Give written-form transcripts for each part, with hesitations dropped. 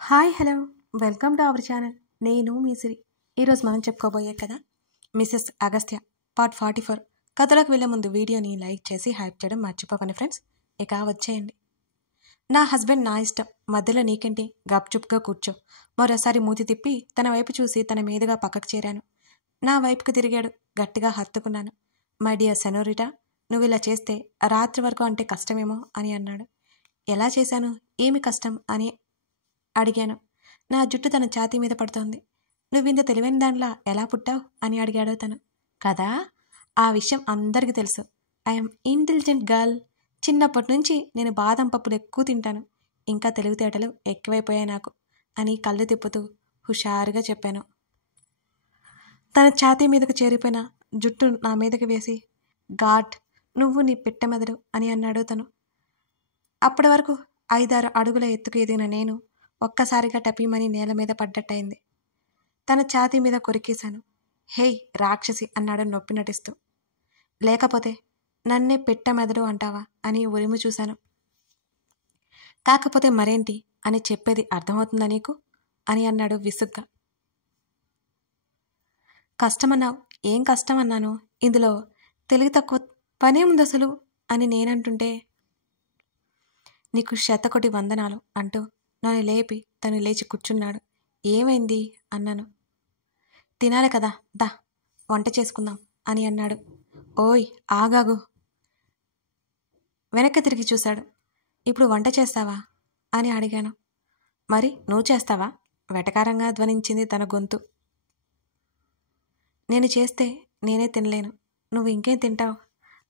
Hi hello welcome to our channel. నేను మీ సిరి. ఈరోజు మనం చెప్పుకోబోయే కదా మిసెస్ అగస్త్య పార్ట్ 44. కథలోకి వెళ్ళే ముందు వీడియోని లైక్ చేసి హైప్ చేయడం మర్చిపోకండి ఫ్రెండ్స్. ఇక వచ్చేయండి. నా హస్బెండ్ నా ఇష్టం, మధ్యలో నీకేంటి, గప్చుప్గా కూర్చో. మరోసారి మూతి తిప్పి తన వైపు చూసి తన మీదుగా పక్కకు చేరాను. నా వైపుకు తిరిగాడు. గట్టిగా హత్తుకున్నాను. మై డియర్ సెనోరిటా, నువ్వు ఇలా చేస్తే రాత్రి వరకు అంటే కష్టమేమో అని అన్నాడు. ఎలా చేశాను, ఏమి కష్టం అని అడిగాను. నా జుట్టు తన ఛాతీ మీద పడుతోంది. నువ్వింత తెలివైన దానిలా ఎలా పుట్టావు అని అడిగాడు తను. కదా, ఆ విషయం అందరికీ తెలుసు. I'm intelligent girl. చిన్నప్పటి నుంచి నేను బాదం పప్పులు ఎక్కువ తింటాను. ఇంకా తెలివితేటలు ఎక్కువైపోయాయి నాకు అని కళ్ళు తిప్పుతూ హుషారుగా చెప్పాను. తన ఛాతీ మీదకు చేరిపోయిన జుట్టు నా మీదకి వేసి, గాడ్, నువ్వు నీ పిట్ట మెదడు అని అన్నాడు తను. అప్పటి వరకు 5-6 అడుగుల ఎత్తుకు ఎదిగిన నేను ఒక్కసారిగా టపీమని నేల మీద పడ్డట్టయింది. తన ఛాతీ మీద కొరికేశాను. హేయ్ రాక్షసి అన్నాడు నొప్పి నటిస్తూ. లేకపోతే నన్నే పెట్ట మెదడు అంటావా అని ఉరిమి చూశాను. కాకపోతే మరేంటి అని చెప్పేది అర్థమవుతుందా నీకు అని అన్నాడు విసుగ్గా. కష్టమన్నావు, ఏం కష్టం అన్నాను. ఇందులో తెలివి తక్కువ పనేముంది అసలు అని నేనంటుంటే, నీకు 100 వందనాలు అంటూ నన్ను లేపి తను లేచి కూర్చున్నాడు. ఏమైంది అన్నాను. తినాలి కదా, దా వంట చేసుకుందాం అని అన్నాడు. ఓయ్ ఆగాగు. వెనక్కి తిరిగి చూశాడు. ఇప్పుడు వంట చేస్తావా అని అడిగాను. మరి నువ్వు చేస్తావా? వెటకారంగా ధ్వనించింది తన గొంతు. నేను చేస్తే నేనే తినలేను, నువ్వు ఇంకేం తింటావు,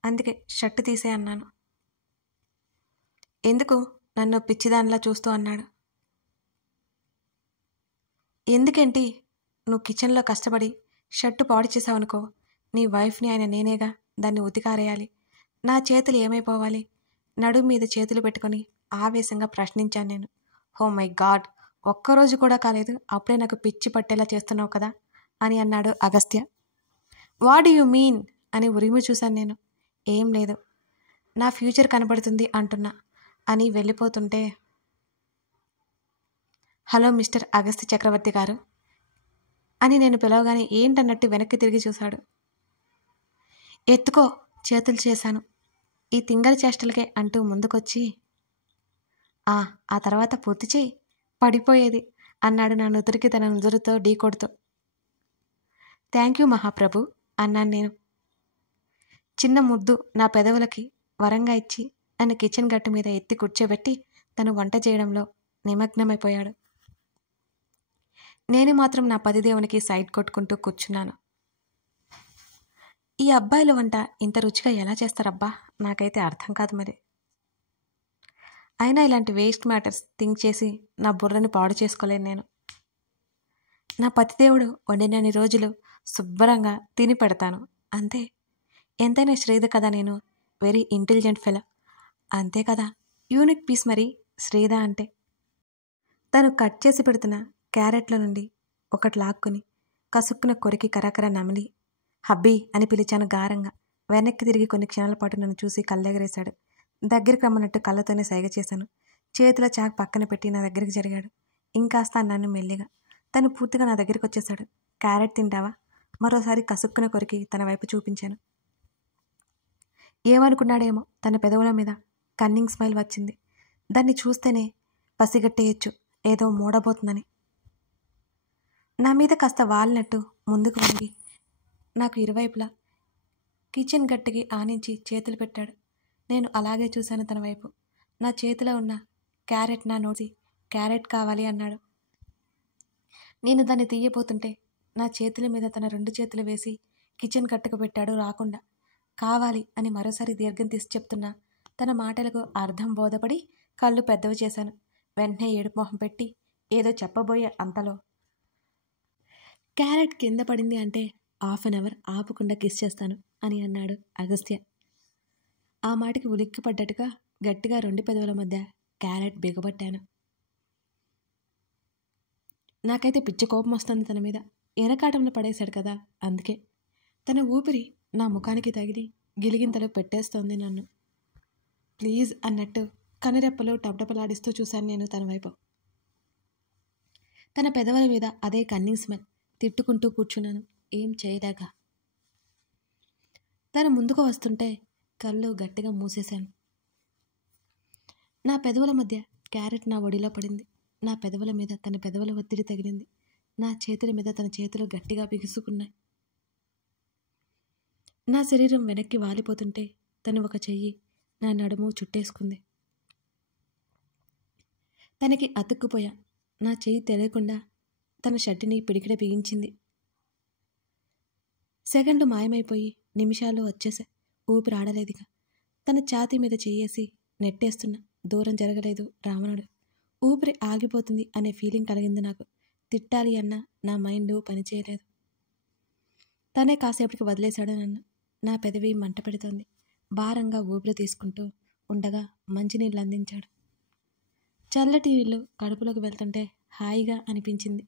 అందుకే షర్టు తీసే అన్నాను. ఎందుకు నన్ను పిచ్చిదానిలా చూస్తూ అన్నాడు. ఎందుకేంటి, నువ్వు కిచెన్లో కష్టపడి షర్టు పాడు చేసావనుకో, నీ వైఫ్ని ఆయన నేనేగా, దాన్ని ఉతికారేయాలి. నా చేతులు ఏమైపోవాలి? నడుము మీద చేతులు పెట్టుకొని ఆవేశంగా ప్రశ్నించాను నేను. ఓ మై గాడ్, ఒక్కరోజు కూడా కాలేదు, అప్పుడే నాకు పిచ్చి పట్టేలా చేస్తున్నావు కదా అని అన్నాడు Agastya. What do you mean అని ఉరిమి చూశాను నేను. ఏం లేదు, నా ఫ్యూచర్ కనబడుతుంది అంటున్నా అని వెళ్ళిపోతుంటే, హలో మిస్టర్ అగస్త్య చక్రవర్తి గారు అని నేను పిలవగానే ఏంటన్నట్టు వెనక్కి తిరిగి చూశాడు. ఎత్తుకో చేతులు చేశాను, ఈ తింగరి చేష్టలకే అంటూ ముందుకొచ్చి, ఆ తర్వాత పూర్తి చేయి, పడిపోయేది అన్నాడు నా నుదురికి తన నుదురుతో ఢీకొడుతూ. థ్యాంక్ యూ మహాప్రభు అన్నాను నేను. చిన్న ముద్దు నా పెదవులకి వరంగా ఇచ్చి నన్ను కిచెన్ గట్టు మీద ఎత్తి కూర్చోబెట్టి తను వంట చేయడంలో నిమగ్నమైపోయాడు. నేను మాత్రం నా పతిదేవునికి సైడ్ కొట్టుకుంటూ కూర్చున్నాను. ఈ అబ్బాయిల వంట ఇంత రుచిగా ఎలా చేస్తారబ్బా, నాకైతే అర్థం కాదు మరి. అయినా ఇలాంటి వేస్ట్ మ్యాటర్స్ థింక్ చేసి నా బుర్రని పాడు చేసుకోలేను నేను. నా పతిదేవుడు వండినన్ని రోజులు శుభ్రంగా తిని పెడతాను అంతే. ఎంతైనా శ్రీధ కదా నేను, వెరీ ఇంటెలిజెంట్ ఫెలో, అంతే కదా, యూనిక్ పీస్ మరి శ్రీధ అంటే. తను కట్ చేసి పెడుతున్న క్యారెట్ల నుండి ఒకటి లాక్కుని కసుక్కున కొరికి కరకర నమిలి హబ్బీ అని పిలిచాను గారంగా. వెనక్కి తిరిగి కొన్ని క్షణాల పాటు నన్ను చూసి కళ్ళెగరేశాడు. దగ్గరికి రమ్మన్నట్టు కళ్ళతోనే సైగ చేశాను. చేతిలో చాక్ పక్కన పెట్టి నా దగ్గరికి జరిగాడు. ఇంకాస్త అన్నాను మెల్లిగా. తను పూర్తిగా నా దగ్గరికి వచ్చేశాడు. క్యారెట్ తింటావా? మరోసారి కసుక్కున కొరికి తన వైపు చూపించాను. ఏమనుకున్నాడేమో, తన పెదవుల మీద కన్నింగ్ స్మైల్ వచ్చింది. దాన్ని చూస్తేనే పసిగట్టేయచ్చు ఏదో మూడబోతుందని. నా మీద కాస్త వాలినట్టు ముందుకు వంగి నాకు ఇరువైపులా కిచెన్ గట్టికి ఆనించి చేతులు పెట్టాడు. నేను అలాగే చూశాను తన వైపు. నా చేతిలో ఉన్న క్యారెట్ నా నోటి క్యారెట్ కావాలి అన్నాడు. నేను దాన్ని తీయబోతుంటే నా చేతుల మీద తన 2 చేతులు వేసి కిచెన్ గట్టుకు పెట్టాడు రాకుండా. కావాలి అని మరోసారి దీర్ఘం తీసి చెప్తున్నా తన మాటలకు అర్థం బోధపడి కళ్ళు పెద్దవి చేశాను. వెంటనే ఏడుపు మొహం పెట్టి ఏదో చెప్పబోయే అంతలో, క్యారెట్ కింద పడింది అంటే 1/2 అవర్ ఆపకుండా కిస్ చేస్తాను అని అన్నాడు అగస్త్య. ఆ మాటకి ఉలిక్కి పడ్డట్టుగా గట్టిగా 2 పెదవుల మధ్య క్యారెట్ బిగబట్టాను. నాకైతే పిచ్చి కోపం వస్తుంది తన మీద. ఎనకాటంలో పడేశాడు కదా, అందుకే. తన ఊపిరి నా ముఖానికి తగిలి గిలిగింతలో పెట్టేస్తోంది నన్ను. ప్లీజ్ అన్నట్టు కనురెప్పలో టపటపలాడిస్తూ చూశాను నేను తన వైపు. తన పెదవుల మీద అదే కన్నింగ్ స్మెల్. తిట్టుకుంటూ కూర్చున్నాను, ఏం చేయలేక. తను ముందుకు వస్తుంటే కళ్ళు గట్టిగా మూసేశాను. నా పెదవుల మధ్య క్యారెట్ నా ఒడిలో పడింది. నా పెదవుల మీద తన పెదవుల ఒత్తిడి తగిలింది. నా చేతుల మీద తన చేతులు గట్టిగా బిగుసుకున్నాయి. నా శరీరం వెనక్కి వాలిపోతుంటే తను ఒక చెయ్యి నా నడుము చుట్టేసుకుంది. తనకి అతుక్కుపోయా. నా చెయ్యి తెలియకుండా తన షర్టుని పిడికిడ బిగించింది. సెకండ్లు మాయమైపోయి నిమిషాలు వచ్చేసా. ఊపిరాడలేదిగా. తన ఛాతీ మీద చెయ్యేసి నెట్టేస్తున్నా. దూరం జరగలేదు రావణుడు. ఊపిరి ఆగిపోతుంది అనే ఫీలింగ్ కలిగింది నాకు. తిట్టాలి అన్నా నా మైండ్ పనిచేయలేదు. తనే కాసేపటికి వదిలేశాడు నన్ను. నా పెదవి మంట పెడుతోంది. భారంగా ఊపిరి తీసుకుంటూ ఉండగా మంచినీళ్ళు అందించాడు. చల్లటి నీళ్ళు కడుపులోకి వెళ్తుంటే హాయిగా అనిపించింది.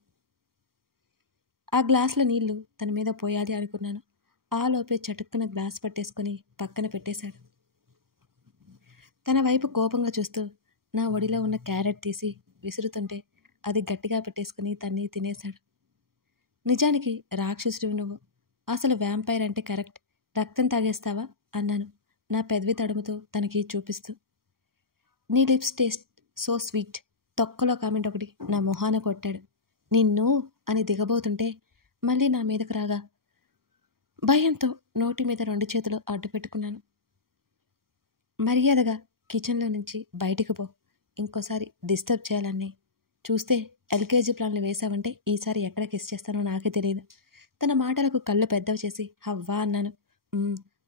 ఆ గ్లాసులో నీళ్లు తన మీద పోయాలి అనుకున్నాను. ఆ లోపే చటుక్కున గ్లాస్ పట్టేసుకొని పక్కన పెట్టేశాడు. తన వైపు కోపంగా చూస్తూ నా ఒడిలో ఉన్న క్యారెట్ తీసి విసురుతుంటే అది గట్టిగా పెట్టేసుకుని తన్ని తినేశాడు. నిజానికి రాక్షసుడివి నువ్వు. అసలు వ్యాంపైర్ అంటే కరెక్ట్. రక్తం తాగేస్తావా అన్నాను నా పెదవి తడుముతూ తనకి చూపిస్తూ. నీ లిప్స్ టేస్ట్ సో స్వీట్. తొక్కలో కామెంట్ ఒకటి నా మొహాన కొట్టాడు. నిన్ను అని దిగబోతుంటే మళ్ళీ నా మీదకు రాగా భయంతో నోటి మీద 2 చేతులు అడ్డు పెట్టుకున్నాను. మర్యాదగా కిచెన్లో నుంచి బయటికి పో. ఇంకోసారి డిస్టర్బ్ చేయాలని చూస్తే ఎల్కేజీ ప్లాన్లు వేశావంటే ఈసారి ఎక్కడ కిస్ చేస్తానో నాకే తెలియదు. తన మాటలకు కళ్ళు పెద్దవి చేసి హవ్వా అన్నాను.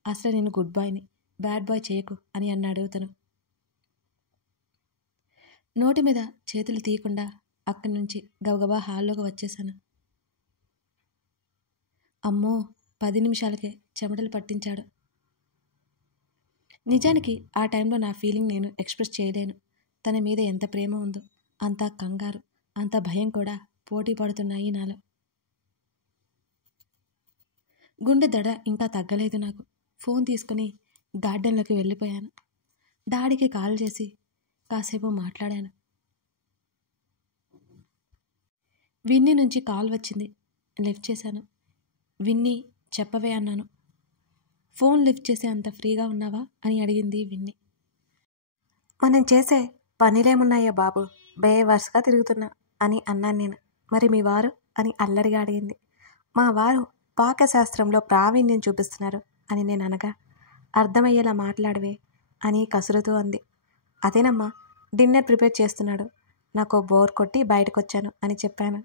అసలు నేను గుడ్ బాయ్ని, బ్యాడ్ బాయ్ చేయకు అని అన్నాడు తను. నోటి మీద చేతులు తీయకుండా అక్కడి నుంచి గబగబా హాల్లోకి వచ్చేశాను. అమ్మో 10 నిమిషాలకే చెమటలు పట్టించాడు. నిజానికి ఆ టైంలో నా ఫీలింగ్ నేను ఎక్స్ప్రెస్ చేయలేను. తన మీద ఎంత ప్రేమ ఉందో అంత కంగారు, అంత భయం కూడా పోటీ పడుతున్నాయి నాలో. గుండె దడ ఇంకా తగ్గలేదు నాకు. ఫోన్ తీసుకుని గార్డెన్లోకి వెళ్ళిపోయాను. డాడీకి కాల్ చేసి కాసేపు మాట్లాడాను. విన్నీ నుంచి కాల్ వచ్చింది. లిఫ్ట్ చేశాను. విన్నీ చెప్పవే అన్నాను. ఫోన్ లిఫ్ట్ చేసే అంత ఫ్రీగా ఉన్నావా అని అడిగింది విన్నీ. మనం చేసే పనిలేమున్నాయా బాబు, బేవర్స్గా తిరుగుతున్నా అని అన్నాను నేను. మరి మీ వారు అని అల్లరిగా అడిగింది. మా వారు పాకశాస్త్రంలో ప్రావీణ్యం చూపిస్తున్నారు అని నేను అనగా అర్థమయ్యేలా మాట్లాడవే అని కసురుతూ అంది. అదేనమ్మా, డిన్నర్ ప్రిపేర్ చేస్తున్నాడు. నాకు బోర్ కొట్టి బయటకు వచ్చాను అని చెప్పాను.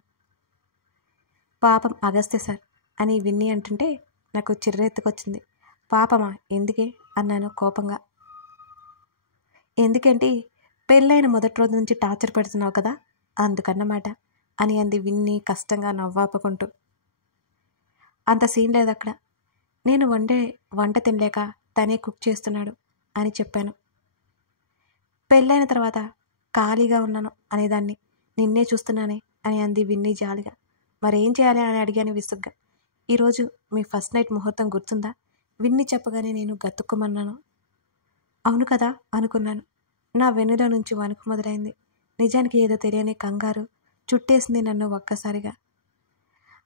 పాపం అగస్త్య సార్ అని విన్నీ అంటుంటే నాకు చిర్రెత్తుకొచ్చింది. పాపమా, ఎందుకే అన్నాను కోపంగా. ఎందుకేంటి, పెళ్ళైన మొదటి రోజు నుంచి టార్చర్ పెడుతున్నావు కదా అందుకన్నమాట అని అంది విన్నీ కష్టంగా నవ్వాపుకుంటూ. అంత సీన్ లేదు అక్కడ. నేను వంట తినలేక తనే కుక్ చేస్తున్నాడు అని చెప్పాను. పెళ్ళైన తర్వాత ఖాళీగా ఉన్నాను అనేదాన్ని, నిన్నే చూస్తున్నానే అని అంది విన్నీ జాలిగా. మరేం చేయాలి అని అడిగాను విసుగ్గా. ఈరోజు మీ ఫస్ట్ నైట్ ముహూర్తం గుర్తుందా? విన్నీ చెప్పగానే నేను గతుక్కుమన్నాను. అవును కదా అనుకున్నాను. నా వెన్నులో నుంచి వణుకు మొదలైంది. నిజానికి ఏదో తెలియని కంగారు చుట్టేసింది నన్ను ఒక్కసారిగా.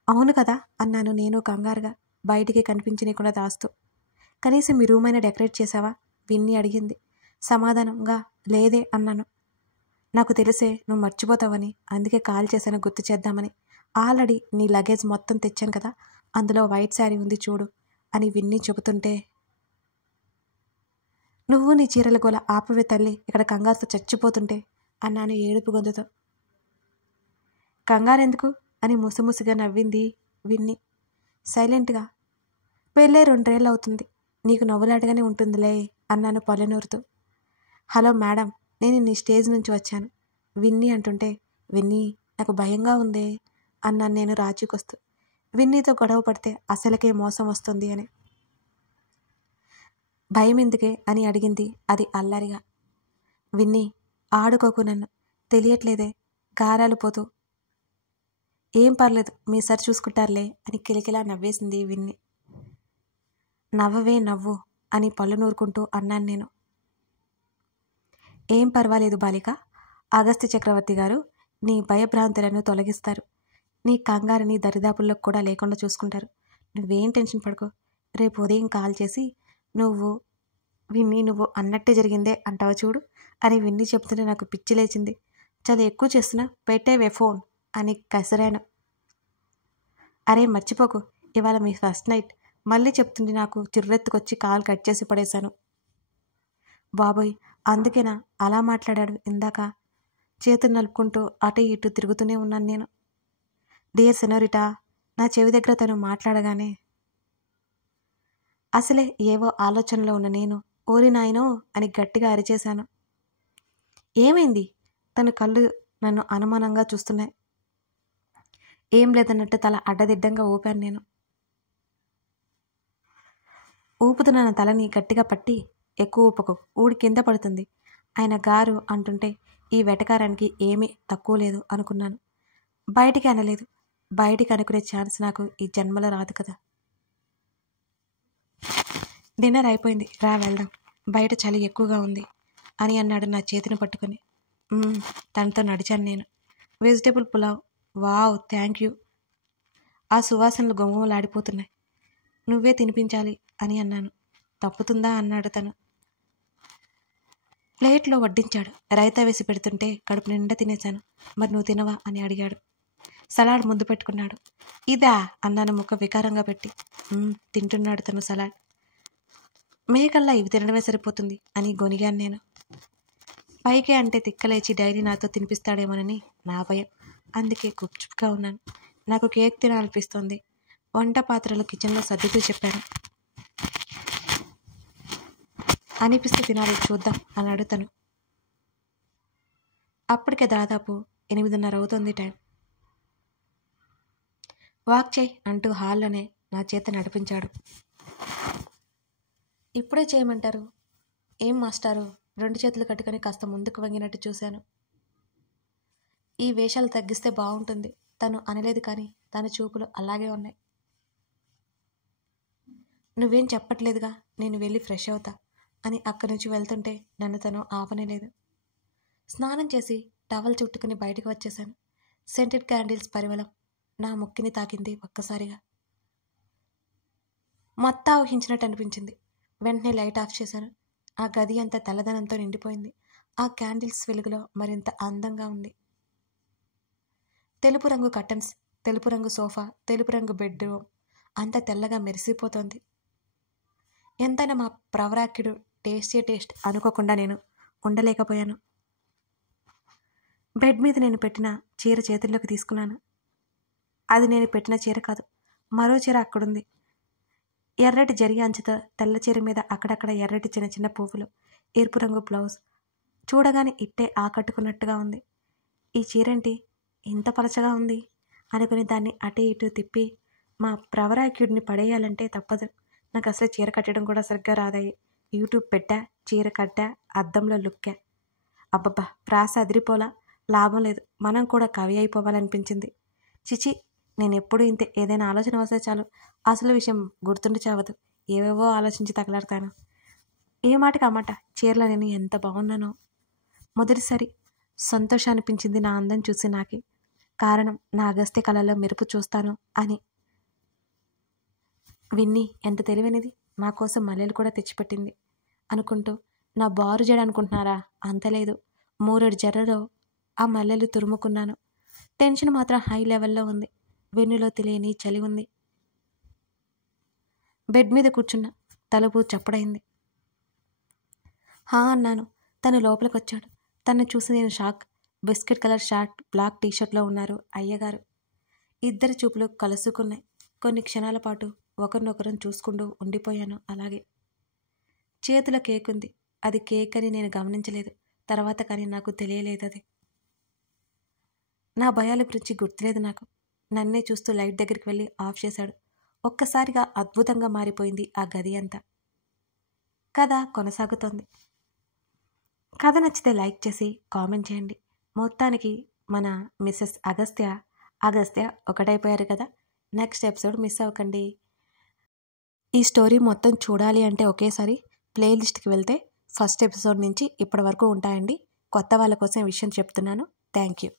అవును కదా అన్నాను నేను కంగారుగా, బయటికి కనిపించనీయకుండా దాస్తూ. కనీసం మీ రూమ్ అయినా డెకరేట్ చేసావా విన్నీ అడిగింది. సమాధానంగా లేదే అన్నాను. నాకు తెలిసే నువ్వు మర్చిపోతావని, అందుకే కాల్ చేశాను గుర్తు చేద్దామని. ఆల్రెడీ నీ లగేజ్ మొత్తం తెచ్చాను కదా, అందులో వైట్ శారీ ఉంది చూడు అని విన్నీ చెబుతుంటే, నువ్వు నీ చీరల గోల ఆపవే తల్లి, ఇక్కడ కంగారుతో చచ్చిపోతుంటే అన్నాను ఏడుపు గొంతుతో. కంగారెందుకు అని ముసిముసిగా నవ్వింది విన్నీ సైలెంట్గా. పెళ్ళే 2 ఏళ్ళు అవుతుంది, నీకు నవ్వులాటగానే ఉంటుందిలే అన్నాను పల్లెనూరుతో. హలో మేడం, నేను నీ స్టేజ్ నుంచి వచ్చాను విన్నీ అంటుంటే, విన్నీ నాకు భయంగా ఉందే అన్నాను నేను రాజీకొస్తూ. విన్నీతో గొడవ పడితే అసలుకే మోసం వస్తుంది అని. భయం ఎందుకే అని అడిగింది అది అల్లరిగా. విన్నీ ఆడుకోకు నన్ను, తెలియట్లేదే గారాలు పోతూ. ఏం పర్లేదు, మీ సార్ చూసుకుంటారులే అని కిలకిలా నవ్వేసింది విన్నీ. నవ్వవే నవ్వు అని పళ్ళు నూరుకుంటూ అన్నాను నేను. ఏం పర్వాలేదు బాలిక, అగస్త్య చక్రవర్తి గారు నీ భయభ్రాంతులను తొలగిస్తారు. నీ కంగారుని దరిదాపుల్లో కూడా లేకుండా చూసుకుంటారు. నువ్వేం టెన్షన్ పడుకో. రేపు ఉదయం కాల్ చేసి నువ్వు అన్నట్టే జరిగిందే అంటావు చూడు అని విన్ని చెప్తుంటే నాకు పిచ్చి లేచింది. చాలా ఎక్కువ చేస్తున్నా, పెట్టేవే ఫోన్ అని కసిరాను. అరే మర్చిపోకు, ఇవాళ మీ ఫస్ట్ నైట్. మళ్ళీ చెప్తుంటే నాకు చిర్రెత్తుకొచ్చి కాల్ కట్ చేసి పడేశాను. బాబోయ్, అందుకేనా అలా మాట్లాడాడు ఇందాక? చేతులు నలుపుకుంటూ అటు ఇటు తిరుగుతూనే ఉన్నాను నేను. డియర్ సెనోరిటా, నా చెవి దగ్గర తను మాట్లాడగానే అసలే ఏవో ఆలోచనలో ఉన్న నేను ఓరి నాయనో అని గట్టిగా అరిచేశాను. ఏమైంది? తన కళ్ళు నన్ను అనుమానంగా చూస్తున్నాయి. ఏం లేదన్నట్టు తల అడ్డదిడ్డంగా ఊపాను నేను. ఊపుతున్న నా తలని గట్టిగా పట్టి, ఎక్కువ ఊపకు, ఊడి కింద పడుతుంది ఆయన గారు అంటుంటే ఈ వెటకారానికి ఏమీ తక్కువ లేదు అనుకున్నాను. బయటికి అనలేదు. బయటికి అనుకునే ఛాన్స్ నాకు ఈ జన్మలో రాదు కదా. డిన్నర్ అయిపోయింది, రా వెళ్దాం, బయట చలి ఎక్కువగా ఉంది అని అన్నాడు నా చేతిని పట్టుకొని. తనతో నడిచాను నేను. Vegetable pulao, wow thank you. ఆ సువాసనలు గుమగుమలాడిపోతున్నాయి. నువ్వే తినిపించాలి అని అన్నాను. తప్పుతుందా అన్నాడు తను. ప్లేట్లో వడ్డించాడు. రైతా వేసి పెడుతుంటే కడుపు నిండా తినేశాను. మరి నువ్వు తినవా అని అడిగాడు. సలాడ్ ముందు పెట్టుకున్నాడు. ఇదా అన్నాను ముఖ వికారంగా పెట్టి. తింటున్నాడు తను సలాడ్. మేకల్లా ఇవి తినడమే సరిపోతుంది అని గొనిగాను నేను. పైకే అంటే తిక్కలేచి డైరీ నాతో తినిపిస్తాడేమోనని నా భయం. అందుకే గుప్చుప్గా ఉన్నాను. నాకు కేక్ తినాలనిపిస్తోంది. వంట పాత్రలు కిచెన్లో సర్దుతూ చెప్పాను. అనిపిస్తే తినాలి, చూద్దాం అన్నాడు తను. అప్పటికే దాదాపు 8:30 అవుతుంది టైం. వాక్ చేయి అంటూ హాల్లోనే నా చేత నడిపించాడు. ఇప్పుడే చేయమంటారు ఏం మాస్టారు? 2 చేతులు కట్టుకొని కాస్త ముందుకు వంగినట్టు చూశాను. ఈ వేషాలు తగ్గిస్తే బాగుంటుంది తను అనలేదు, కానీ తన చూపులు అలాగే ఉన్నాయి. నువ్వేం చెప్పట్లేదుగా, నేను వెళ్ళి ఫ్రెష్ అవుతా అని అక్కడి నుంచి వెళ్తుంటే నన్ను తను ఆపనేలేదు. స్నానం చేసి టవల్ చుట్టుకుని బయటకు వచ్చేశాను. సెంటెడ్ క్యాండిల్స్ పరిమళం నా ముక్కిని తాకింది ఒక్కసారిగా. మత్తా ఊహించినట్టు అనిపించింది. వెంటనే లైట్ ఆఫ్ చేశాను. ఆ గది అంతా తెల్లదనంతో నిండిపోయింది. ఆ క్యాండిల్స్ వెలుగులో మరింత అందంగా ఉంది. తెలుపు రంగు కర్టన్స్, తెలుపు రంగు సోఫా, తెలుపు రంగు బెడ్రూమ్ అంతా తెల్లగా మెరిసిపోతోంది. ఎంతైనా మా ప్రవరాక్యుడు టేస్ట్ అనుకోకుండా నేను ఉండలేకపోయాను. బెడ్ మీద నేను పెట్టిన చీర చేతుల్లోకి తీసుకున్నాను. అది నేను పెట్టిన చీర కాదు, మరో చీర అక్కడుంది. ఎర్రటి జరి అంచుతో తెల్ల చీర మీద అక్కడక్కడ ఎర్రటి చిన్న చిన్న పువ్వులు, ఎరుపు రంగు బ్లౌజ్. చూడగానే ఇట్టే ఆకట్టుకున్నట్టుగా ఉంది. ఈ చీరేంటి ఇంత పలచగా ఉంది అనుకుని దాన్ని అటు ఇటు తిప్పి మా ప్రవరాక్యుడిని పడేయాలంటే తప్పదు. నాకు అసలు చీర కట్టడం కూడా సరిగ్గా రాదాయి. యూట్యూబ్ పెట్టా, చీర కట్టా, అద్దంలో లుక్కా. అబ్బబ్బా, ప్రాస అదిరిపోలా, లాభం లేదు. మనం కూడా కవి అయిపోవాలనిపించింది. చిచి, నేను ఎప్పుడూ ఇంతే. ఏదైనా ఆలోచన వస్తే చాలు అసలు విషయం గుర్తుండి చావదు. ఏవేవో ఆలోచించి తగలాడతాను. ఏ మాటకి ఆ మాట చీరలో నేను ఎంత బాగున్నానో. మొదటిసారి సంతోషం అనిపించింది నా అందం చూసి నాకే. కారణం నా అగస్త్య కళలో మెరుపు చూస్తాను అని. విన్ని ఎంత తెలివైనది, నా కోసం మల్లెలు కూడా తెచ్చిపెట్టింది అనుకుంటూ నా బారు జడ అనుకుంటున్నారా? అంతలేదు, 3 జర్రలో ఆ మల్లెలు తురుముకున్నాను. టెన్షన్ మాత్రం హై లెవెల్లో ఉంది. వెన్నులో తెలియని చలి ఉంది. బెడ్ మీద కూర్చున్న తలుపు చప్పుడైంది. హా అన్నాను. తను లోపలికి వచ్చాడు. తను చూసి నేను shock. Biscuit colour shirt, black టీషర్ట్లో ఉన్నారు అయ్యగారు. ఇద్దరి చూపులు కలుసుకున్నాయి. కొన్ని క్షణాల పాటు ఒకరినొకరం చూసుకుంటూ ఉండిపోయాను. అలాగే చేతిలో కేక్ ఉంది. అది కేక్ అని నేను గమనించలేదు. తర్వాత కానీ నాకు తెలియలేదు అది. నా భయాల గురించి గుర్తులేదు నాకు. నన్నే చూస్తూ లైట్ దగ్గరికి వెళ్ళి ఆఫ్ చేశాడు. ఒక్కసారిగా అద్భుతంగా మారిపోయింది ఆ గది అంతా. కథ కొనసాగుతోంది. కథ నచ్చితే లైక్ చేసి కామెంట్ చేయండి. మొత్తానికి మన మిస్సెస్ అగస్త్య ఒకటైపోయారు కదా. నెక్స్ట్ ఎపిసోడ్ మిస్ అవ్వకండి. ఈ స్టోరీ మొత్తం చూడాలి అంటే ఒకేసారి ప్లేలిస్ట్కి వెళ్తే ఫస్ట్ ఎపిసోడ్ నుంచి ఇప్పటి వరకు ఉంటాయండి. కొత్త వాళ్ళ కోసం ఈ విషయం చెప్తున్నాను. Thank you.